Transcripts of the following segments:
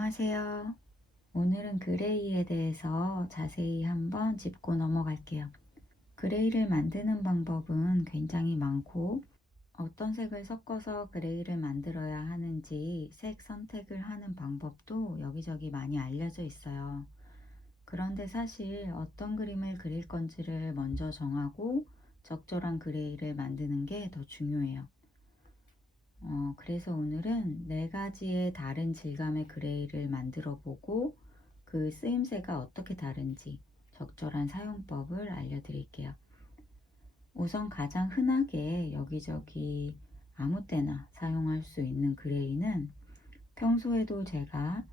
안녕하세요. 오늘은 그레이에 대해서 자세히 한번 짚고 넘어갈게요. 그레이를 만드는 방법은 굉장히 많고, 어떤 색을 섞어서 그레이를 만들어야 하는지 색 선택을 하는 방법도 여기저기 많이 알려져 있어요. 그런데 사실 어떤 그림을 그릴 건지를 먼저 정하고 적절한 그레이를 만드는 게 더 중요해요. 그래서 오늘은 4가지의 다른 질감의 그레이를 만들어 보고 그 쓰임새가 어떻게 다른지 적절한 사용법을 알려드릴게요. 우선 가장 흔하게 여기저기 아무 때나 사용할 수 있는 그레이는 평소에도 제가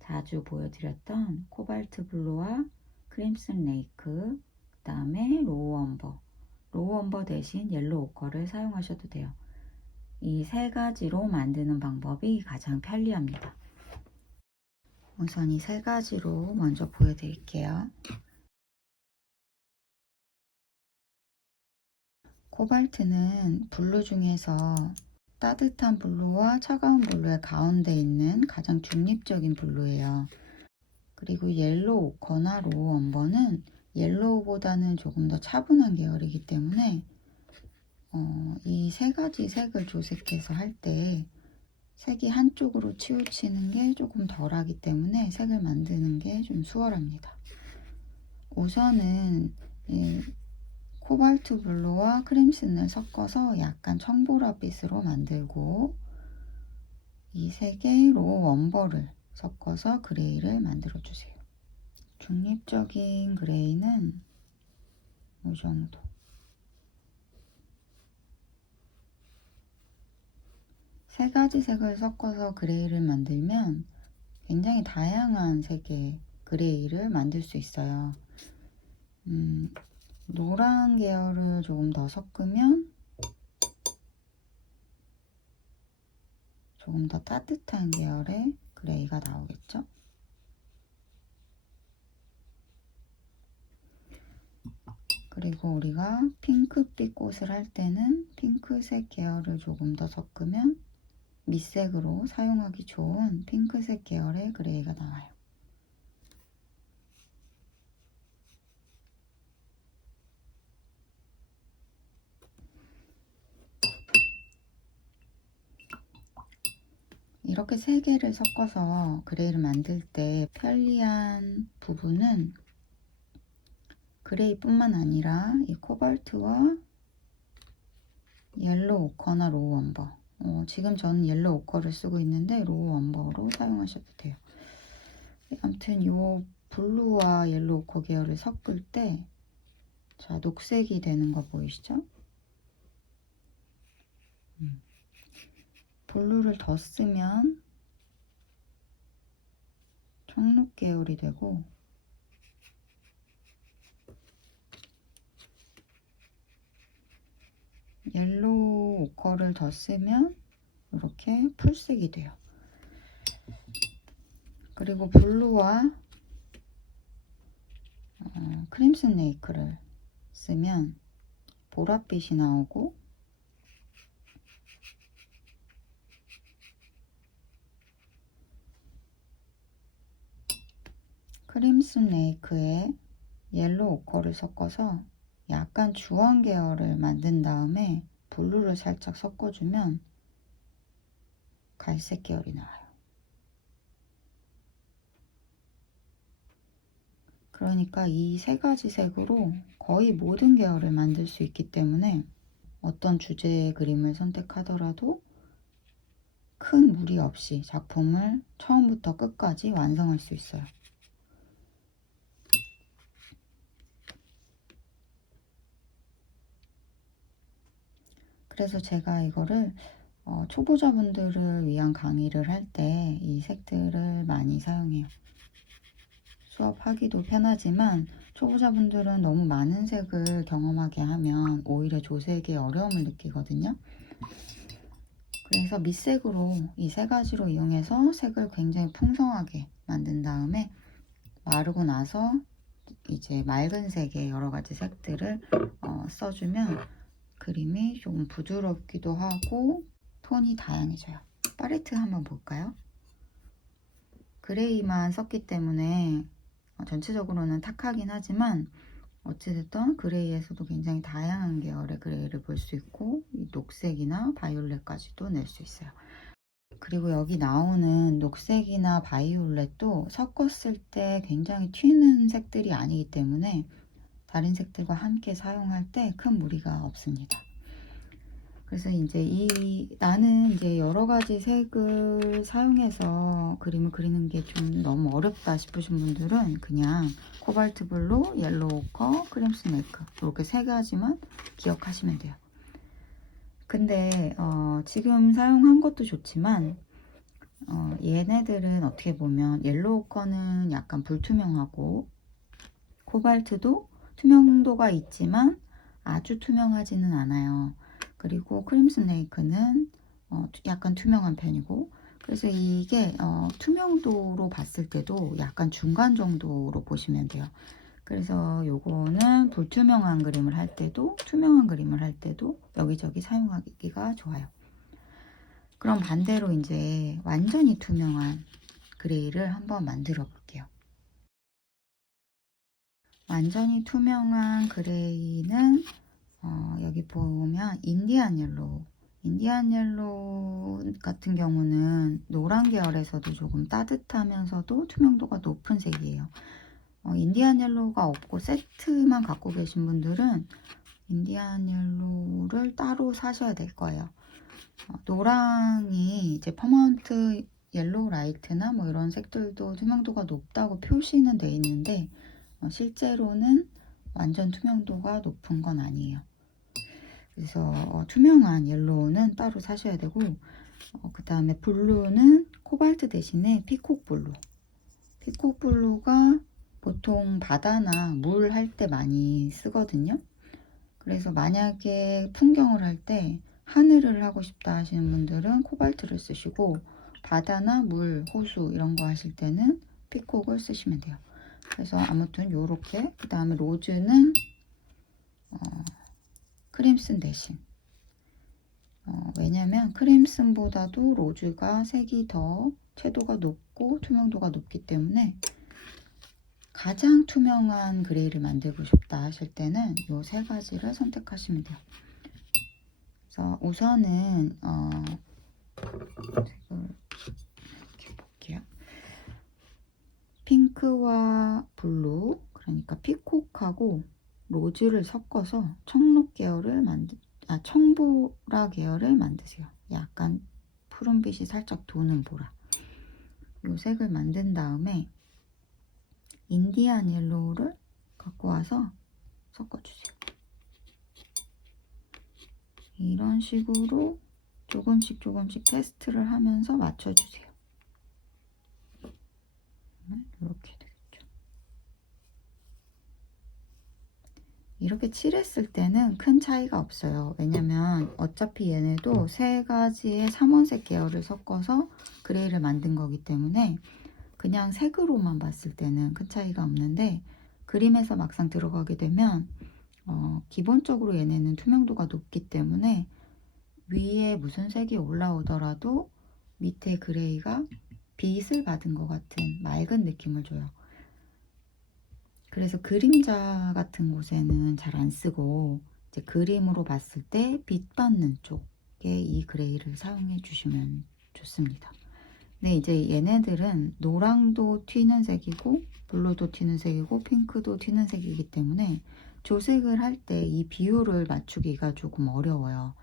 자주 보여드렸던 코발트 블루와 크림슨 레이크, 그 다음에 로우 엄버, 로우 엄버 대신 옐로우 오커를 사용하셔도 돼요. 이 3가지로 만드는 방법이 가장 편리합니다. 우선 이 3가지로 먼저 보여드릴게요. 코발트는 블루 중에서 따뜻한 블루와 차가운 블루의 가운데 있는 가장 중립적인 블루예요. 그리고 옐로우 오커나 로우 엄버는 옐로우보다는 조금 더 차분한 계열이기 때문에 이 3가지 색을 조색해서 할 때 색이 한쪽으로 치우치는 게 조금 덜하기 때문에 색을 만드는 게 좀 수월합니다. 우선은 코발트 블루와 크림슨을 섞어서 약간 청보라빛으로 만들고 이 색의 로우 엄버를 섞어서 그레이를 만들어 주세요. 중립적인 그레이는 이 정도. 세 가지 색을 섞어서 그레이를 만들면 굉장히 다양한 색의 그레이를 만들 수 있어요. 노란 계열을 조금 더 섞으면 조금 더 따뜻한 계열의 그레이가 나오겠죠? 그리고 우리가 핑크빛 꽃을 할 때는 핑크색 계열을 조금 더 섞으면 밑색으로 사용하기 좋은 핑크색 계열의 그레이가 나와요. 이렇게 3개를 섞어서 그레이를 만들 때 편리한 부분은 그레이뿐만 아니라 이 코발트와 옐로우 오커나 로우 엄버, 지금 저는 옐로우 오커를 쓰고 있는데 로우 엄버로 사용하셔도 돼요. 아무튼 이 블루와 옐로우 오커 계열을 섞을 때 자, 녹색이 되는 거 보이시죠? 블루를 더 쓰면 청록 계열이 되고 옐로우 오커를 더 쓰면 이렇게 풀색이 돼요. 그리고 블루와 크림슨 레이크를 쓰면 보랏빛이 나오고 크림슨 레이크에 옐로우 오커를 섞어서 약간 주황 계열을 만든 다음에 블루를 살짝 섞어주면 갈색 계열이 나와요. 그러니까 이 3가지 색으로 거의 모든 계열을 만들 수 있기 때문에 어떤 주제의 그림을 선택하더라도 큰 무리 없이 작품을 처음부터 끝까지 완성할 수 있어요. 그래서 제가 이거를 초보자분들을 위한 강의를 할 때 이 색들을 많이 사용해요. 수업하기도 편하지만 초보자분들은 너무 많은 색을 경험하게 하면 오히려 조색에 어려움을 느끼거든요. 그래서 밑색으로 이 3가지로 이용해서 색을 굉장히 풍성하게 만든 다음에 마르고 나서 이제 맑은 색의 여러 가지 색들을 써주면 그림이 조금 부드럽기도 하고 톤이 다양해져요. 팔레트 한번 볼까요? 그레이만 썼기 때문에 전체적으로는 탁하긴 하지만 어찌됐든 그레이에서도 굉장히 다양한 계열의 그레이를 볼 수 있고 이 녹색이나 바이올렛까지도 낼 수 있어요. 그리고 여기 나오는 녹색이나 바이올렛도 섞었을 때 굉장히 튀는 색들이 아니기 때문에 다른 색들과 함께 사용할 때 큰 무리가 없습니다. 그래서 이제 나는 이제 여러 가지 색을 사용해서 그림을 그리는 게 좀 너무 어렵다 싶으신 분들은 그냥 코발트 블루, 옐로우 오커, 크림 스네이크 이렇게 세 가지만 기억하시면 돼요. 근데 지금 사용한 것도 좋지만 얘네들은 어떻게 보면 옐로우 오커는 약간 불투명하고 코발트도 투명도가 있지만 아주 투명하지는 않아요. 그리고 크림 스네이크는 약간 투명한 편이고 그래서 이게 투명도로 봤을 때도 약간 중간 정도로 보시면 돼요. 그래서 요거는 불투명한 그림을 할 때도 투명한 그림을 할 때도 여기저기 사용하기가 좋아요. 그럼 반대로 이제 완전히 투명한 그레이를 한번 만들어 볼게요. 완전히 투명한 그레이는 여기 보면 인디안 옐로우 같은 경우는 노란 계열에서도 조금 따뜻하면서도 투명도가 높은 색이에요. 인디안 옐로우가 없고 세트만 갖고 계신 분들은 인디안 옐로우를 따로 사셔야 될 거예요. 노랑이 이제 퍼먼트 옐로우 라이트나 뭐 이런 색들도 투명도가 높다고 표시는 돼 있는데 실제로는 완전 투명도가 높은 건 아니에요. 그래서 투명한 옐로우는 따로 사셔야 되고 그 다음에 블루는 코발트 대신에 피콕 블루가 보통 바다나 물 할 때 많이 쓰거든요. 그래서 만약에 풍경을 할 때 하늘을 하고 싶다 하시는 분들은 코발트를 쓰시고 바다나 물, 호수 이런 거 하실 때는 피콕을 쓰시면 돼요. 그래서 아무튼 요렇게 그 다음에 로즈는 크림슨 대신 왜냐면 크림슨보다도 로즈가 색이 더 채도가 높고 투명도가 높기 때문에 가장 투명한 그레이를 만들고 싶다 하실 때는 요 세 가지를 선택하시면 돼요. 그래서 우선은 이렇게 볼게요. 핑크와 블루, 그러니까 피콕하고 로즈를 섞어서 청록 계열을 청보라 계열을 만드세요. 약간 푸른빛이 살짝 도는 보라. 이 색을 만든 다음에 인디안 옐로우를 갖고 와서 섞어주세요. 이런 식으로 조금씩 테스트를 하면서 맞춰주세요. 이렇게 되겠죠. 이렇게 칠했을 때는 큰 차이가 없어요. 왜냐면 어차피 얘네도 세 가지의 삼원색 계열을 섞어서 그레이를 만든 거기 때문에 그냥 색으로만 봤을 때는 큰 차이가 없는데 그림에서 막상 들어가게 되면 기본적으로 얘네는 투명도가 높기 때문에 위에 무슨 색이 올라오더라도 밑에 그레이가 빛을 받은 것 같은 맑은 느낌을 줘요. 그래서 그림자 같은 곳에는 잘 안 쓰고 이제 그림으로 봤을 때 빛 받는 쪽에 이 그레이를 사용해 주시면 좋습니다. 근데 이제 얘네들은 노랑도 튀는 색이고 블루도 튀는 색이고 핑크도 튀는 색이기 때문에 조색을 할 때 이 비율을 맞추기가 조금 어려워요.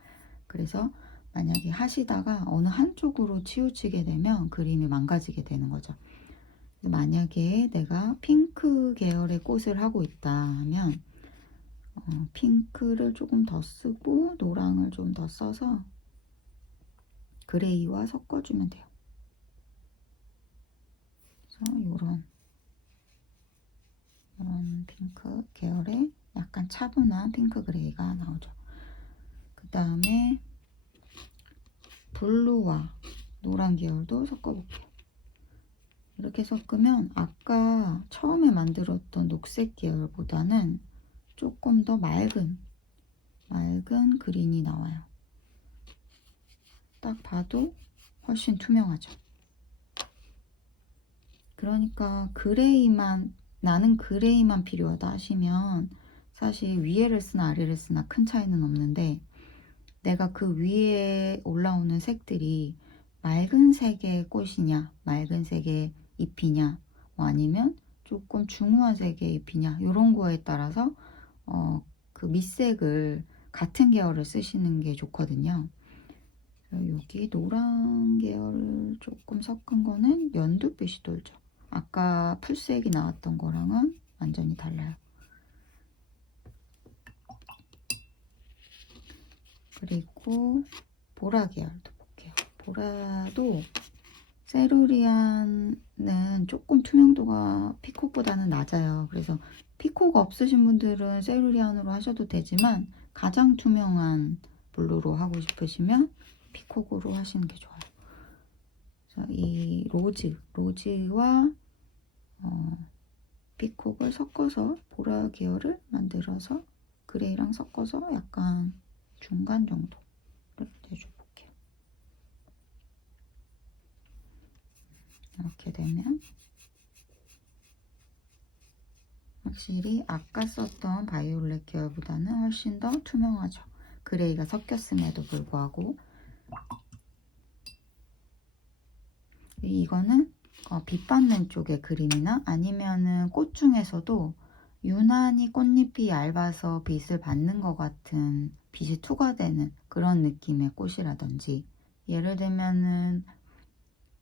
그래서 만약에 하시다가 어느 한쪽으로 치우치게 되면 그림이 망가지게 되는 거죠. 만약에 내가 핑크 계열의 꽃을 하고 있다 하면 핑크를 조금 더 쓰고 노랑을 좀 더 써서 그레이와 섞어주면 돼요. 그래서 이런 핑크 계열의 약간 차분한 핑크 그레이가 나오죠. 그 다음에 블루와 노란 계열도 섞어볼게요. 이렇게 섞으면 아까 처음에 만들었던 녹색 계열보다는 조금 더 맑은 그린이 나와요. 딱 봐도 훨씬 투명하죠. 그러니까 그레이만, 나는 그레이만 필요하다 하시면 사실 위에를 쓰나 아래를 쓰나 큰 차이는 없는데, 내가 그 위에 올라오는 색들이 맑은 색의 꽃이냐, 맑은 색의 잎이냐, 뭐 아니면 조금 중후한 색의 잎이냐, 이런 거에 따라서 그 밑색을 같은 계열을 쓰시는 게 좋거든요. 여기 노란 계열을 조금 섞은 거는 연두빛이 돌죠. 아까 풀색이 나왔던 거랑은 완전히 달라요. 그리고 보라 계열도 볼게요. 보라도 세루리안은 조금 투명도가 피콕보다는 낮아요. 그래서 피콕 없으신 분들은 세루리안으로 하셔도 되지만 가장 투명한 블루로 하고 싶으시면 피콕으로 하시는 게 좋아요. 그래서 이 로즈와 피콕을 섞어서 보라 계열을 만들어서 그레이랑 섞어서 약간 중간 정도를 내줘볼게요. 이렇게 되면 확실히 아까 썼던 바이올렛 계열보다는 훨씬 더 투명하죠. 그레이가 섞였음에도 불구하고. 이거는 빛 받는 쪽의 그림이나 아니면은 꽃 중에서도 유난히 꽃잎이 얇아서 빛을 받는 것 같은 빛이 투과되는 그런 느낌의 꽃이라든지, 예를 들면은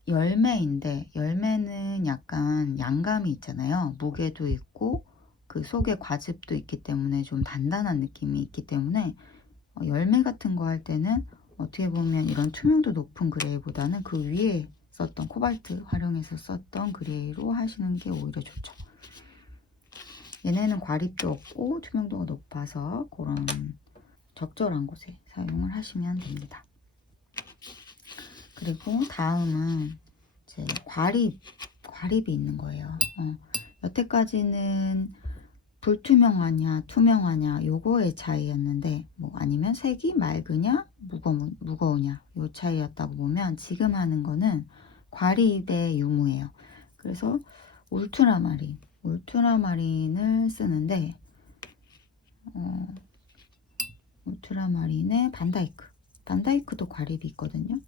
열매인데 열매는 약간 양감이 있잖아요. 무게도 있고 그 속에 과즙도 있기 때문에 좀 단단한 느낌이 있기 때문에 열매 같은 거 할 때는 어떻게 보면 이런 투명도 높은 그레이보다는 그 위에 썼던 코발트 활용해서 썼던 그레이로 하시는 게 오히려 좋죠. 얘네는 과립도 없고 투명도가 높아서 그런 적절한 곳에 사용을 하시면 됩니다. 그리고 다음은 이제 과립이 있는 거예요. 여태까지는 불투명하냐 투명하냐 요거의 차이였는데, 뭐 아니면 색이 맑으냐 무거우냐 요 차이였다고 보면, 지금 하는 거는 과립의 유무예요. 그래서 울트라마린을 쓰는데 울트라마린의 반다이크도 과립이 있거든요.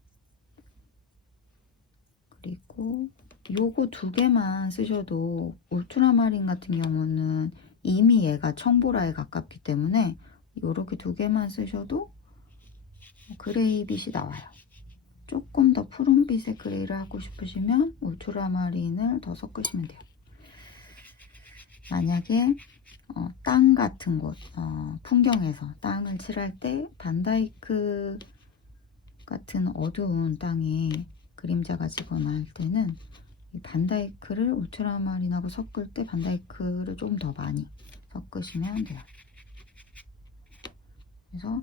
그리고 요거 두 개만 쓰셔도, 울트라마린 같은 경우는 이미 얘가 청보라에 가깝기 때문에 요렇게 두 개만 쓰셔도 그레이 빛이 나와요. 조금 더 푸른빛의 그레이를 하고 싶으시면 울트라마린을 더 섞으시면 돼요. 만약에 땅 같은 곳, 풍경에서 땅을 칠할 때 반다이크 같은 어두운 땅에 그림자가 지거나 할 때는 이 반다이크를 울트라마린하고 섞을 때 반다이크를 조금 더 많이 섞으시면 돼요. 그래서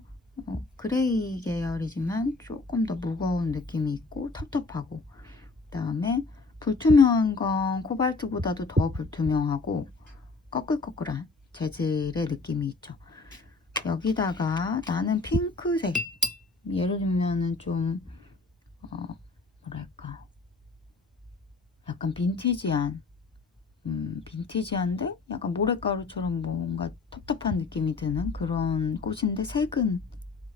그레이 계열이지만 조금 더 무거운 느낌이 있고 텁텁하고, 그 다음에 불투명한 건 코발트보다도 더 불투명하고 꺼끌꺼끌한 재질의 느낌이 있죠. 여기다가 나는 핑크색, 예를 들면은 좀 뭐랄까 약간 빈티지한데 약간 모래가루처럼 뭔가 텁텁한 느낌이 드는 그런 꽃인데 색은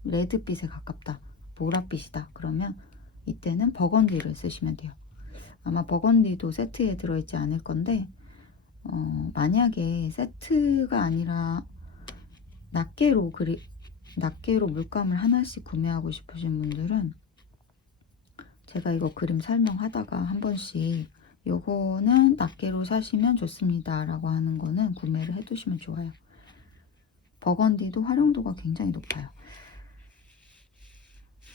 레드빛에 가깝다, 보랏빛이다, 그러면 이때는 버건디를 쓰시면 돼요. 아마 버건디도 세트에 들어있지 않을 건데, 만약에 세트가 아니라 낱개로 물감을 하나씩 구매하고 싶으신 분들은 제가 이거 그림 설명하다가 한 번씩 요거는 낱개로 사시면 좋습니다 라고 하는 거는 구매를 해두시면 좋아요. 버건디도 활용도가 굉장히 높아요.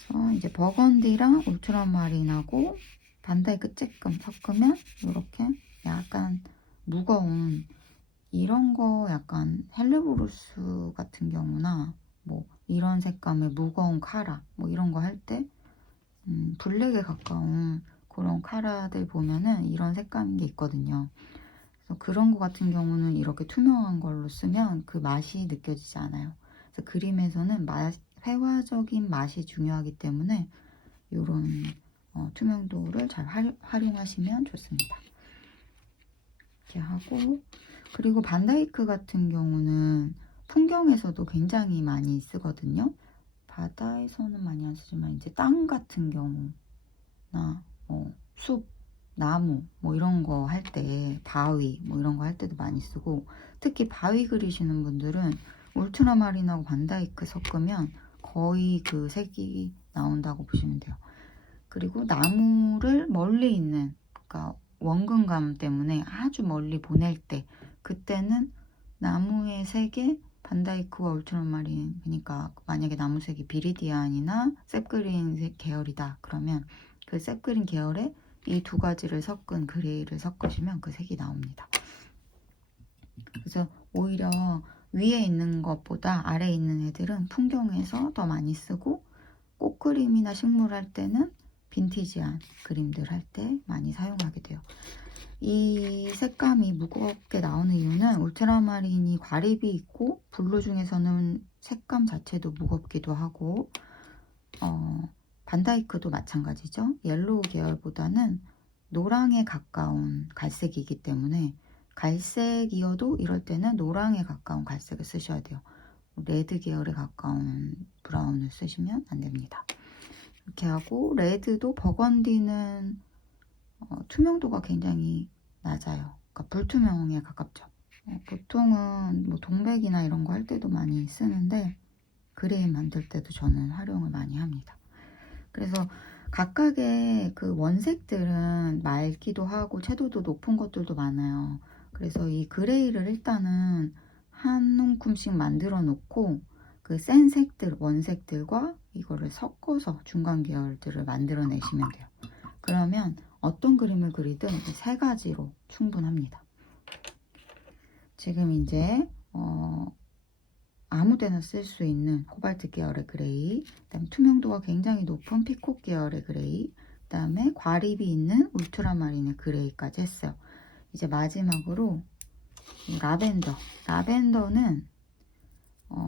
그래서 이제 버건디랑 울트라마린하고 반다이크 쬐끔 섞으면 이렇게 약간 무거운, 이런 거 약간 헬레보루스 같은 경우나 뭐 이런 색감의 무거운 카라 뭐 이런 거 할 때 블랙에 가까운 그런 카라들 보면은 이런 색감인 게 있거든요. 그래서 그런 거 같은 경우는 이렇게 투명한 걸로 쓰면 그 맛이 느껴지지 않아요. 그래서 그림에서는 회화적인 맛이 중요하기 때문에 이런 투명도를 잘 활용하시면 좋습니다. 이렇게 하고, 그리고 반다이크 같은 경우는 풍경에서도 굉장히 많이 쓰거든요. 바다에서는 많이 안 쓰지만 이제 땅 같은 경우나 숲, 나무 뭐 이런 거 할 때, 바위 뭐 이런 거 할 때도 많이 쓰고, 특히 바위 그리시는 분들은 울트라마린하고 반다이크 섞으면 거의 그 색이 나온다고 보시면 돼요. 그리고 나무를 멀리 있는, 그러니까 원근감 때문에 아주 멀리 보낼 때, 그때는 나무의 색에 반다이크와 울트라마린, 그러니까 만약에 나무색이 비리디안이나 셉그린 계열이다 그러면 그 셉그린 계열에 이 두 가지를 섞은 그레이를 섞으시면 그 색이 나옵니다. 그래서 오히려 위에 있는 것보다 아래에 있는 애들은 풍경에서 더 많이 쓰고, 꽃그림이나 식물 할 때는 빈티지한 그림들 할 때 많이 사용하게 돼요. 이 색감이 무겁게 나오는 이유는 울트라마린이 과립이 있고, 블루 중에서는 색감 자체도 무겁기도 하고, 반다이크도 마찬가지죠. 옐로우 계열보다는 노랑에 가까운 갈색이기 때문에 갈색이어도 이럴 때는 노랑에 가까운 갈색을 쓰셔야 돼요. 레드 계열에 가까운 브라운을 쓰시면 안 됩니다. 이렇게 하고, 레드도 버건디는 투명도가 굉장히 낮아요. 그러니까 불투명에 가깝죠. 보통은 뭐 동백이나 이런 거 할 때도 많이 쓰는데, 그레이 만들 때도 저는 활용을 많이 합니다. 그래서 각각의 그 원색들은 맑기도 하고 채도도 높은 것들도 많아요. 그래서 이 그레이를 일단은 한 움큼씩 만들어 놓고, 그 센 색들, 원색들과 이거를 섞어서 중간 계열들을 만들어 내시면 돼요. 그러면 어떤 그림을 그리든 세 가지로 충분합니다. 지금 이제 아무데나 쓸 수 있는 코발트 계열의 그레이, 그다음에 투명도가 굉장히 높은 피콕 계열의 그레이, 그다음에 과립이 있는 울트라마린의 그레이까지 했어요. 이제 마지막으로 라벤더. 라벤더는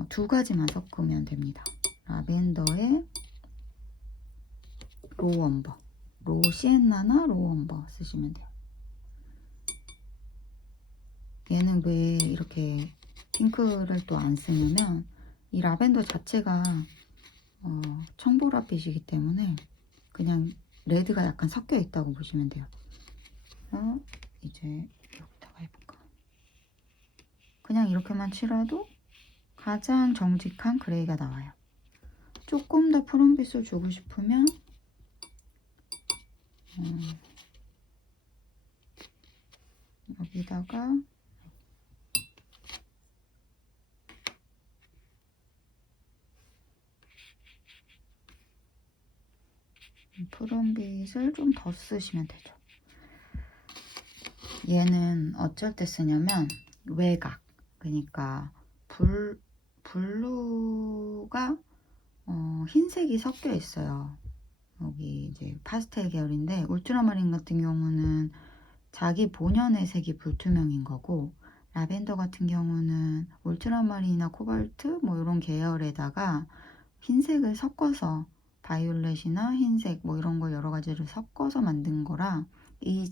두 가지만 섞으면 됩니다. 라벤더에 로엄버, 로 시엔나나 로엄버 쓰시면 돼요. 얘는 왜 이렇게 핑크를 또 안 쓰냐면, 이 라벤더 자체가 청보라빛이기 때문에 그냥 레드가 약간 섞여 있다고 보시면 돼요. 이제 여기다가 해볼까. 그냥 이렇게만 칠해도 가장 정직한 그레이가 나와요. 조금 더 푸른빛을 주고 싶으면 여기다가 푸른빛을 좀 더 쓰시면 되죠. 얘는 어쩔 때 쓰냐면 외곽, 그러니까 블루가 흰색이 섞여 있어요. 여기 이제 파스텔 계열인데, 울트라마린 같은 경우는 자기 본연의 색이 불투명인 거고, 라벤더 같은 경우는 울트라마린이나 코발트 뭐 이런 계열에다가 흰색을 섞어서, 바이올렛이나 흰색 뭐 이런 걸 여러 가지를 섞어서 만든 거라 이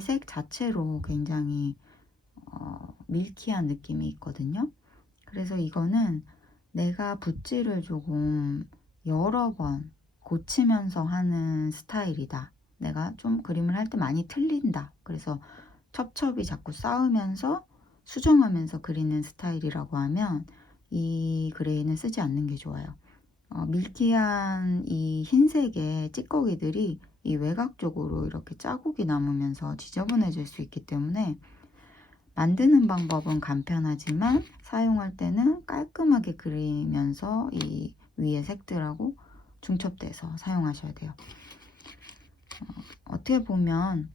색 자체로 굉장히 밀키한 느낌이 있거든요. 그래서 이거는 내가 붓질을 조금 여러 번 고치면서 하는 스타일이다. 내가 좀 그림을 할 때 많이 틀린다. 그래서 첩첩이 자꾸 쌓으면서 수정하면서 그리는 스타일이라고 하면 이 그레이는 쓰지 않는 게 좋아요. 밀키한 이 흰색의 찌꺼기들이 이 외곽 쪽으로 이렇게 자국이 남으면서 지저분해질 수 있기 때문에, 만드는 방법은 간편하지만 사용할 때는 깔끔하게 그리면서 이 위에 색들하고 중첩돼서 사용하셔야 돼요. 어떻게 보면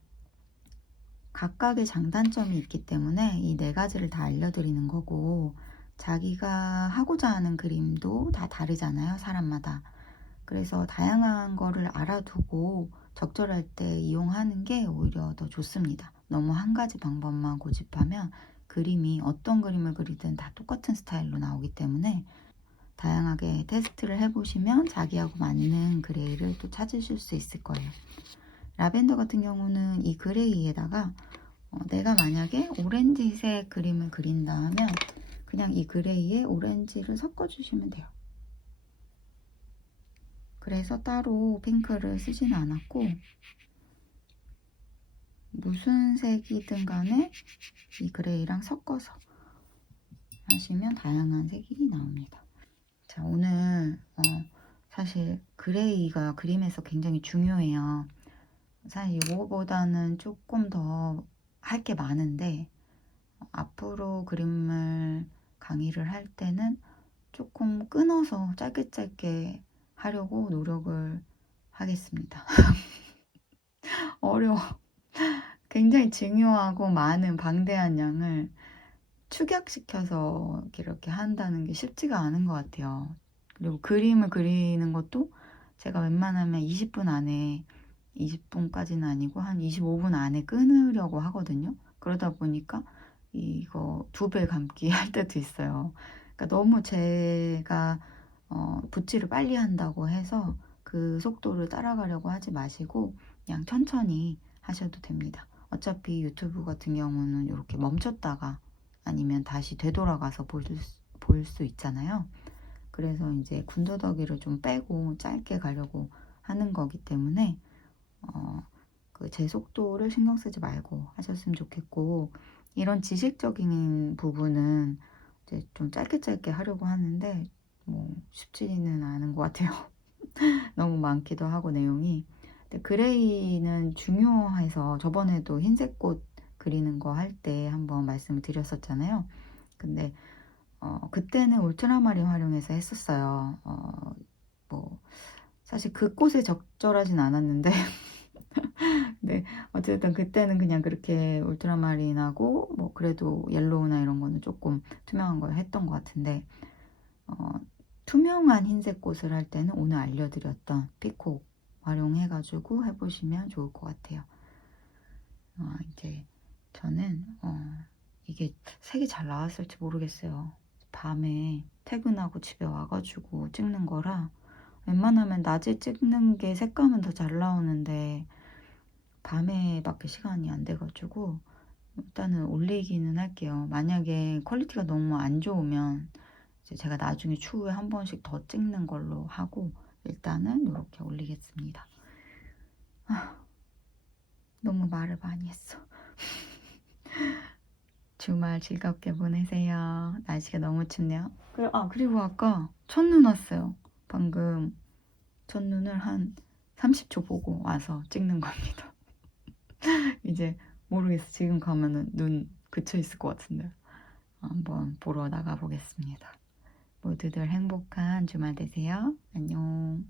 각각의 장단점이 있기 때문에 이 네 가지를 다 알려드리는 거고, 자기가 하고자 하는 그림도 다 다르잖아요, 사람마다. 그래서 다양한 거를 알아두고 적절할 때 이용하는 게 오히려 더 좋습니다. 너무 한 가지 방법만 고집하면 그림이 어떤 그림을 그리든 다 똑같은 스타일로 나오기 때문에, 다양하게 테스트를 해보시면 자기하고 맞는 그레이를 또 찾으실 수 있을 거예요. 라벤더 같은 경우는 이 그레이에다가 내가 만약에 오렌지색 그림을 그린다 하면 그냥 이 그레이에 오렌지를 섞어주시면 돼요. 그래서 따로 핑크를 쓰지는 않았고 무슨 색이든 간에 이 그레이랑 섞어서 하시면 다양한 색이 나옵니다. 자, 오늘 사실 그레이가 그림에서 굉장히 중요해요. 사실 이거보다는 조금 더 할 게 많은데 앞으로 그림을 강의를 할 때는 조금 끊어서 짧게 하려고 노력을 하겠습니다. 어려워. 굉장히 중요하고 많은 방대한 양을 축약시켜서 이렇게 한다는 게 쉽지가 않은 것 같아요. 그리고 그림을 그리는 것도 제가 웬만하면 20분 안에 20분까지는 아니고 한 25분 안에 끊으려고 하거든요. 그러다 보니까 이거 2배 감기 할 때도 있어요. 그러니까 너무 제가 붓질을 빨리 한다고 해서 그 속도를 따라가려고 하지 마시고 그냥 천천히 하셔도 됩니다. 어차피 유튜브 같은 경우는 이렇게 멈췄다가 아니면 다시 되돌아가서 볼 수 있잖아요. 그래서 이제 군더더기를 좀 빼고 짧게 가려고 하는 거기 때문에 그 제 속도를 신경 쓰지 말고 하셨으면 좋겠고 이런 지식적인 부분은 이제 좀 짧게 하려고 하는데 뭐 쉽지는 않은 것 같아요. 너무 많기도 하고 내용이. 근데 그레이는 중요해서 저번에도 흰색 꽃 그리는 거 할 때 한번 말씀을 드렸었잖아요. 근데 그때는 울트라마린 활용해서 했었어요. 뭐 사실 그 꽃에 적절하진 않았는데 네, 어쨌든 그때는 그냥 그렇게 울트라마린하고 뭐 그래도 옐로우나 이런 거는 조금 투명한 걸 했던 것 같은데 투명한 흰색 꽃을 할 때는 오늘 알려드렸던 피콕 활용해가지고 해보시면 좋을 것 같아요. 이제 저는 이게 색이 잘 나왔을지 모르겠어요. 밤에 퇴근하고 집에 와가지고 찍는 거라 웬만하면 낮에 찍는 게 색감은 더 잘 나오는데 밤에밖에 시간이 안 돼가지고 일단은 올리기는 할게요. 만약에 퀄리티가 너무 안 좋으면 이제 제가 나중에 추후에 한 번씩 더 찍는 걸로 하고 일단은 이렇게 올리겠습니다. 너무 말을 많이 했어. 주말 즐겁게 보내세요. 날씨가 너무 춥네요. 그리고 아까 첫눈 왔어요. 방금 첫눈을 한 30초 보고 와서 찍는 겁니다. 이제 모르겠어. 지금 가면은 눈 그쳐 있을 것 같은데 한번 보러 나가 보겠습니다. 모두들 행복한 주말 되세요. 안녕.